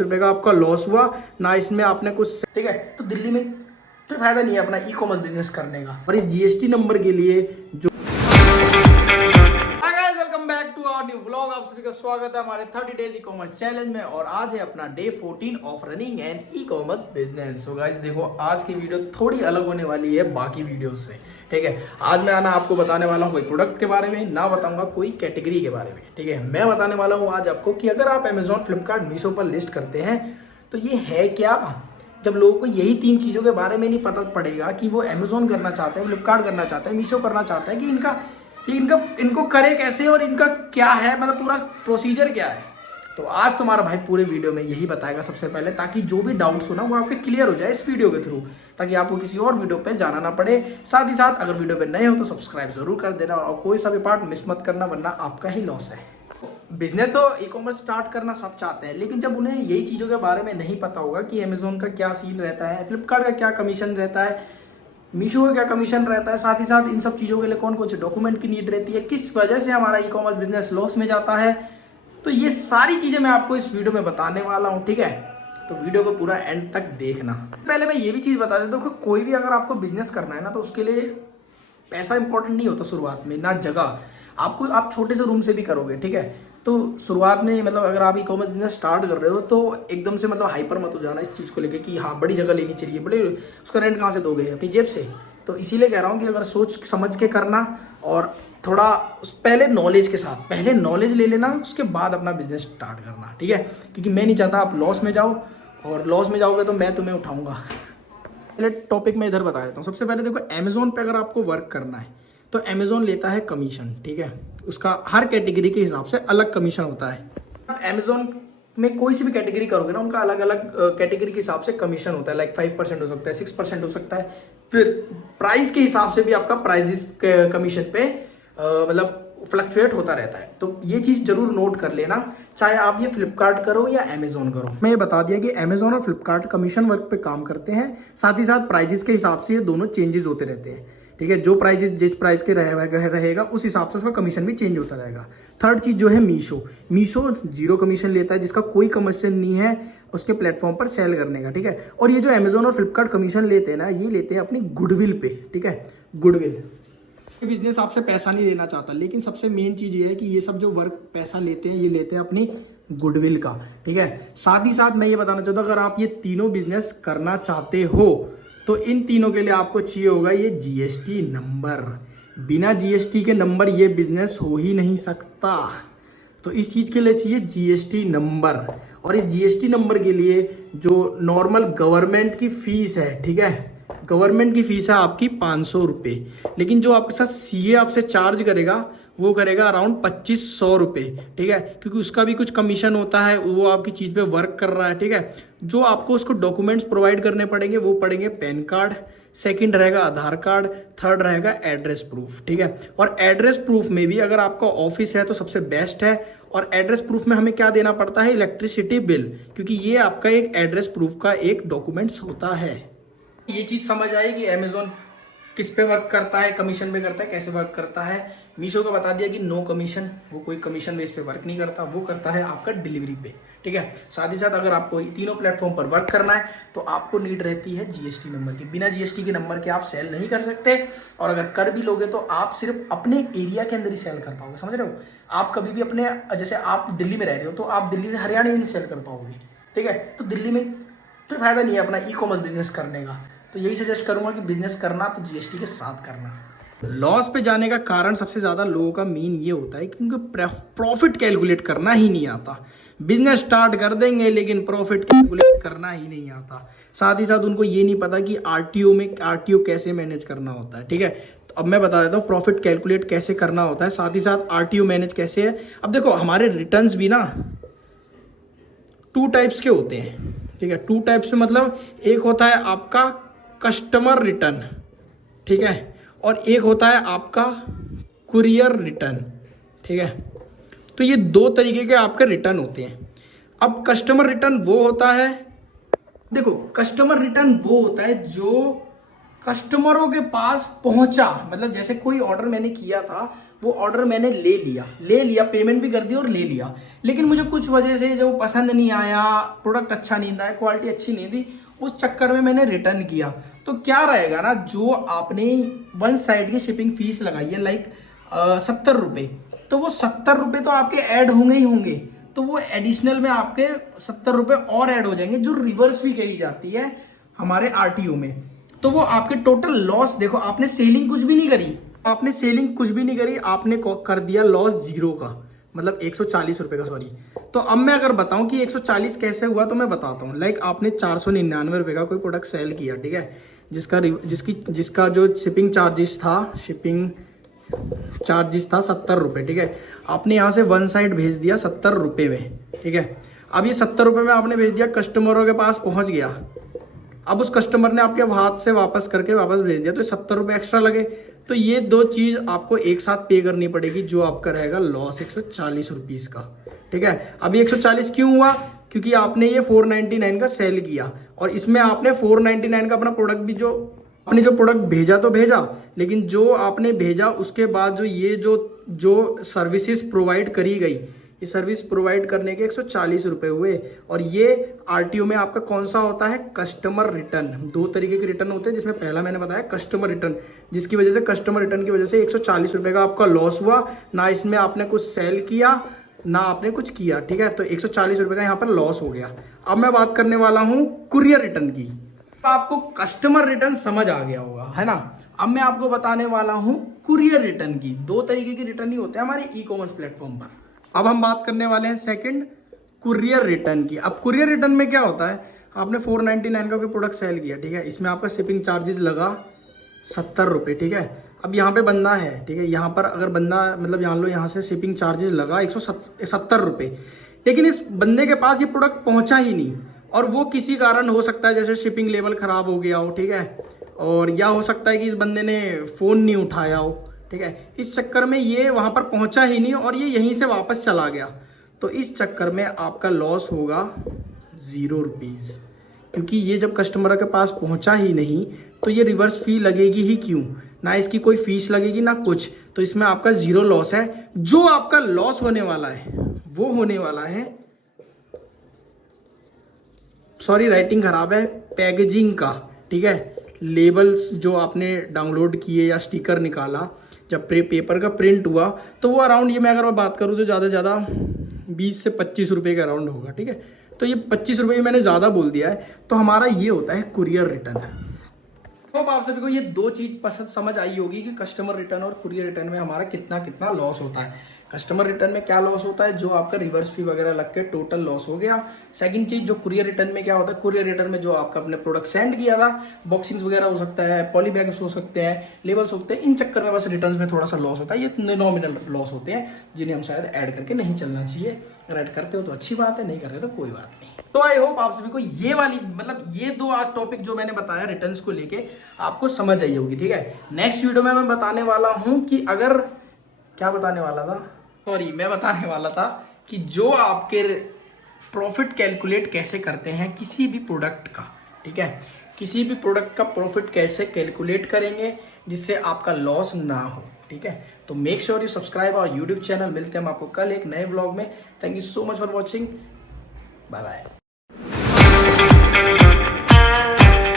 रुपए का आपका लॉस हुआ ना, इसमें आपने कुछ, ठीक है। तो दिल्ली में कोई फायदा नहीं है अपना ई कॉमर्स बिजनेस करने का। और इस जीएसटी नंबर के लिए जो welcome back to our new vlog, आप सभी का स्वागत है हमारे 30 डेज ई कॉमर्स चैलेंज में। और आज है अपना day 14 of running and e commerce business. So guys देखो, आज की वीडियो थोड़ी अलग होने वाली है बाकी वीडियोस से, ठीक है। आज मैं आपको बताने वाला हूँ कोई प्रोडक्ट के बारे में, ना बताऊंगा कोई कैटेगरी के बारे में, ठीक है। मैं बताने वाला हूँ आज आपको कि अगर आप अमेजॉन, फ्लिपकार्ट, मीशो पर लिस्ट करते हैं तो ये है क्या। जब लोगों को यही 3 चीज़ों के बारे में नहीं पता पड़ेगा कि वो अमेजॉन करना चाहते हैं, फ्लिपकार्ट करना चाहते हैं, मीशो करना चाहते हैं, कि इनको करे कैसे और इनका क्या है, मतलब पूरा प्रोसीजर क्या है। तो आज तुम्हारा भाई पूरे वीडियो में यही बताएगा सबसे पहले, ताकि जो भी डाउट्स हो ना वो आपके क्लियर हो जाए इस वीडियो के थ्रू, ताकि आपको किसी और वीडियो पे जाना ना पड़े। साथ ही साथ अगर वीडियो पे नए हो तो सब्सक्राइब जरूर कर देना और कोई सा भी पार्ट मिस मत करना, वरना आपका ही लॉस है। बिजनेस तो ई कॉमर्स स्टार्ट करना सब चाहते हैं, लेकिन जब उन्हें यही चीज़ों के बारे में नहीं पता होगा कि अमेजोन का क्या सीन रहता है, फ्लिपकार्ट का क्या कमीशन रहता है, मीशो का क्या कमीशन रहता है, साथ ही साथ इन सब चीज़ों के लिए कौन कौन से डॉक्यूमेंट की नीड रहती है, किस वजह से हमारा ई कॉमर्स बिजनेस लॉस में जाता है, तो ये सारी चीज़ें मैं आपको इस वीडियो में बताने वाला हूँ, ठीक है। तो वीडियो को पूरा एंड तक देखना। पहले मैं ये भी चीज़ बता देता हूँ कि कोई भी अगर आपको बिजनेस करना है ना, तो उसके लिए पैसा इंपॉर्टेंट नहीं होता शुरुआत में, ना जगह। आप छोटे से रूम से भी करोगे, ठीक है। तो शुरुआत में मतलब अगर आप ई कॉमर्स बिजनेस स्टार्ट कर रहे हो तो एकदम से मतलब हाइपर मत हो जाना इस चीज़ को लेके कि हाँ बड़ी जगह लेनी चाहिए, बड़े उसका रेंट कहाँ से दोगे, अपनी जेब से। तो इसीलिए कह रहा हूँ कि अगर सोच समझ के करना और थोड़ा पहले नॉलेज के साथ, पहले नॉलेज ले लेना, उसके बाद अपना बिजनेस स्टार्ट करना, ठीक है। क्योंकि मैं नहीं चाहता आप लॉस में जाओ, और लॉस में जाओगे तो मैं तुम्हें उठाऊंगा। पहले टॉपिक में इधर बता देता हूँ। सबसे पहले देखो, अमेजोन पे अगर आपको वर्क करना है तो अमेजोन लेता है कमीशन, ठीक है। उसका हर कैटेगरी के हिसाब से अलग कमीशन होता है। अमेजोन में कोई सी भी कैटेगरी करोगे ना, उनका अलग अलग कैटेगरी के हिसाब से कमीशन होता है। लाइक 5% हो सकता है, 6% हो सकता है। फिर प्राइस के हिसाब से भी आपका प्राइजेस कमीशन पे मतलब फ्लक्चुएट होता रहता है। तो ये चीज़ जरूर नोट कर लेना, चाहे आप ये फ्लिपकार्ट करो या अमेजोन करो। मैं ये बता दिया कि अमेजोन और फ्लिपकार्ट कमीशन वर्क पे काम करते हैं, साथ ही साथ प्राइजेस के हिसाब से ये दोनों चेंजेस होते रहते हैं, ठीक है। जो प्राइजेस जिस प्राइस के रहेगा उस हिसाब से उसका कमीशन भी चेंज होता रहेगा। थर्ड चीज़ जो है मीशो 0 कमीशन लेता है, जिसका कोई कमीशन नहीं है उसके प्लेटफॉर्म पर सेल करने का, ठीक है। और ये जो अमेजोन और फ्लिपकार्ट कमीशन लेते हैं ना, ये लेते हैं अपनी गुडविल पे, ठीक है। गुडविल बिजनेस आपसे पैसा नहीं लेना चाहता, लेकिन सबसे मेन चीज़ ये है कि ये सब जो वर्क पैसा लेते हैं, ये लेते हैं अपनी गुडविल का, ठीक है। साथ ही साथ मैं ये बताना चाहता हूँ, अगर आप ये तीनों बिजनेस करना चाहते हो तो इन तीनों के लिए आपको चाहिए होगा ये जीएसटी नंबर। बिना जीएसटी के नंबर ये बिजनेस हो ही नहीं सकता। तो इस चीज़ के लिए चाहिए जीएसटी नंबर। और इस जीएसटी नंबर के लिए जो नॉर्मल गवर्नमेंट की फीस है, ठीक है, गवर्नमेंट की फीस है आपकी 500 रुपये, लेकिन जो आपके साथ सीए आपसे चार्ज करेगा वो करेगा अराउंड 2500 रुपये, ठीक है। क्योंकि उसका भी कुछ कमीशन होता है, वो आपकी चीज़ पे वर्क कर रहा है, ठीक है। जो आपको उसको डॉक्यूमेंट्स प्रोवाइड करने पड़ेंगे वो पड़ेंगे पैन कार्ड, सेकंड रहेगा आधार कार्ड, थर्ड रहेगा एड्रेस प्रूफ, ठीक है। और एड्रेस प्रूफ में भी अगर आपका ऑफिस है तो सबसे बेस्ट है। और एड्रेस प्रूफ में हमें क्या देना पड़ता है, इलेक्ट्रिसिटी बिल, क्योंकि ये आपका एक एड्रेस प्रूफ का एक डॉक्यूमेंट्स होता है। ये चीज़ समझ आई कि अमेजोन किस पे वर्क करता है, कमीशन पे करता है, कैसे वर्क करता है। मीशो का बता दिया कि नो कमीशन, वो कोई कमीशन बेस पे वर्क नहीं करता, वो करता है आपका डिलीवरी पे, ठीक है। साथ ही साथ अगर आपको तीनों प्लेटफॉर्म पर वर्क करना है तो आपको नीड रहती है जीएसटी नंबर की। बिना जीएसटी के नंबर के आप सेल नहीं कर सकते, और अगर कर भी लोगे तो आप सिर्फ अपने एरिया के अंदर ही सेल कर पाओगे, समझ रहे हो। आप कभी भी अपने, जैसे आप दिल्ली में रह रहे हो तो आप दिल्ली से हरियाणा नहीं सेल कर पाओगे, ठीक है। तो दिल्ली में कोई फायदा नहीं है अपना ई कॉमर्स बिजनेस करने का। तो यही सजेस्ट करूंगा कि बिजनेस करना तो जीएसटी के साथ करना। लॉस पे जाने का कारण सबसे ज़्यादा लोगों का मेन ये होता है कि उनको प्रॉफिट कैलकुलेट करना ही नहीं आता। बिजनेस स्टार्ट कर देंगे लेकिन प्रॉफिट कैलकुलेट करना ही नहीं आता। साथ ही साथ उनको ये नहीं पता कि आरटीओ कैसे मैनेज करना होता है, ठीक है। तो अब मैं बता देता हूँ प्रॉफिट कैलकुलेट कैसे करना होता है, साथ ही साथ आरटीओ मैनेज कैसे है। अब देखो, हमारे रिटर्न्स भी ना 2 टाइप्स के होते हैं, ठीक है। 2 टाइप्स में मतलब एक होता है आपका कस्टमर रिटर्न, ठीक है, और एक होता है आपका कुरियर रिटर्न, ठीक है। तो ये 2 तरीके के आपके रिटर्न होते हैं। अब कस्टमर रिटर्न वो होता है, देखो कस्टमर रिटर्न वो होता है जो कस्टमरों के पास पहुंचा, मतलब जैसे कोई ऑर्डर मैंने किया था वो ऑर्डर मैंने ले लिया, पेमेंट भी कर दी और ले लिया, लेकिन मुझे कुछ वजह से जो पसंद नहीं आया, प्रोडक्ट अच्छा नहीं था, क्वालिटी अच्छी नहीं थी, उस चक्कर में मैंने रिटर्न किया। तो क्या रहेगा ना, जो आपने वन साइड की शिपिंग फीस लगाई है लाइक 70 रुपये, तो वो 70 रुपये तो आपके ऐड होंगे ही होंगे, तो वो एडिशनल में आपके 70 रुपये और ऐड हो जाएंगे, जो रिवर्स फी कही जाती है हमारे RTO में। तो वो आपके टोटल लॉस, देखो आपने सेलिंग कुछ भी नहीं करी, आपने कर दिया लॉस 0 का, मतलब 140 रुपये का, सॉरी। तो अब मैं अगर बताऊं कि 140 कैसे हुआ, तो मैं बताता हूँ। लाइक आपने 499 रुपये का कोई प्रोडक्ट सेल किया, ठीक है, जिसका जो शिपिंग चार्जेस था 70 रुपये, ठीक है। आपने यहाँ से वन साइड भेज दिया 70 रुपये में, ठीक है। अब ये 70 रुपये में आपने भेज दिया, कस्टमरों के पास पहुँच गया। अब उस कस्टमर ने आपके हाथ से वापस करके वापस भेज दिया, तो 70 रुपये एक्स्ट्रा लगे। तो ये दो चीज़ आपको एक साथ पे करनी पड़ेगी, जो आपका रहेगा लॉस 140 रुपीज़ का, ठीक है। अभी 140 क्यों हुआ, क्योंकि आपने ये 499 का सेल किया, और इसमें आपने 499 का अपना प्रोडक्ट भी, जो आपने जो प्रोडक्ट भेजा तो भेजा, लेकिन जो आपने भेजा उसके बाद जो सर्विसेज प्रोवाइड करी गई, ये सर्विस प्रोवाइड करने के 140 रुपये हुए। और ये RTO में आपका कौन सा होता है, कस्टमर रिटर्न। 2 तरीके के रिटर्न होते हैं, जिसमें पहला मैंने बताया कस्टमर रिटर्न, जिसकी वजह से कस्टमर रिटर्न की वजह से 140 रुपये का आपका लॉस हुआ। ना इसमें आपने कुछ सेल किया, ना आपने कुछ किया, ठीक है। तो 140 रुपये का यहाँ पर लॉस हो गया। अब मैं बात करने वाला हूँ कुरियर रिटर्न की। आपको कस्टमर रिटर्न समझ आ गया होगा, है ना। अब मैं आपको बताने वाला हूँ कुरियर रिटर्न की। 2 तरीके के रिटर्न ही होते हैं हमारे ई-कॉमर्स प्लेटफॉर्म पर। अब हम बात करने वाले हैं सेकंड, कुरियर रिटर्न की। अब कुरियर रिटर्न में क्या होता है, आपने 499 का कोई प्रोडक्ट सेल किया, ठीक है, इसमें आपका शिपिंग चार्जेस लगा 70 रुपये, ठीक है। अब यहाँ पे बंदा है, ठीक है, यहाँ पर अगर बंदा, मतलब जान लो यहाँ से शिपिंग चार्जेस लगा 170 रुपये, लेकिन इस बंदे के पास ये प्रोडक्ट पहुँचा ही नहीं, और वो किसी कारण हो सकता है, जैसे शिपिंग लेवल ख़राब हो गया हो, ठीक है, और या हो सकता है कि इस बंदे ने फ़ोन नहीं उठाया हो, ठीक है। इस चक्कर में ये वहाँ पर पहुँचा ही नहीं, और ये यहीं से वापस चला गया। तो इस चक्कर में आपका लॉस होगा 0 रुपीज़, क्योंकि ये जब कस्टमर के पास पहुँचा ही नहीं, तो ये रिवर्स फी लगेगी ही क्यों, ना इसकी कोई फीस लगेगी ना कुछ। तो इसमें आपका 0 लॉस है। जो आपका लॉस होने वाला है वो होने वाला है, सॉरी राइटिंग खराब है, पैकेजिंग का, ठीक है। लेबल्स जो आपने डाउनलोड किए या स्टिकर निकाला, जब पेपर का प्रिंट हुआ, तो वो अराउंड, ये मैं अगर बात करूँ तो ज़्यादा से ज़्यादा 20 से 25 रुपये के अराउंड होगा, ठीक है। तो ये 25 रुपये मैंने ज़्यादा बोल दिया है। तो हमारा ये होता है कुरियर रिटर्न। होप आप सभी को ये 2 चीज़ पसंद समझ आई होगी कि कस्टमर रिटर्न और कुरियर रिटर्न में हमारा कितना लॉस होता है। कस्टमर रिटर्न में क्या लॉस होता है, जो आपका रिवर्स फी वगैरह लग के टोटल लॉस हो गया। सेकंड चीज़, जो कुरियर रिटर्न में क्या होता है, कुरियर रिटर्न में जो आपका अपने प्रोडक्ट सेंड किया था, बॉक्सिंग्स वगैरह हो सकता है, पॉली बैग्स हो सकते हैं, लेबल्स होते हैं, इन चक्कर में बस रिटर्न में थोड़ा सा लॉस होता है। ये नॉमिनल लॉस होते हैं, जिन्हें हम शायद ऐड करके नहीं चलना चाहिए। अगर ऐड करते हो तो अच्छी बात है, नहीं करते तो कोई बात नहीं। तो आई होप आप सभी को ये वाली, मतलब ये 2 आज टॉपिक जो मैंने बताया रिटर्न्स को लेके, आपको समझ आई होगी, ठीक है। नेक्स्ट वीडियो में मैं बताने वाला हूं कि अगर, क्या बताने वाला था, सॉरी, मैं बताने वाला था कि जो आपके प्रॉफिट कैलकुलेट कैसे करते हैं किसी भी प्रोडक्ट का, ठीक है, किसी भी प्रोडक्ट का प्रॉफिट कैसे कैलकुलेट करेंगे जिससे आपका लॉस ना हो, ठीक है। तो make sure you subscribe our YouTube channel. मिलते हैं हम आपको कल एक नए ब्लॉग में। Thank you so much for watching, bye bye.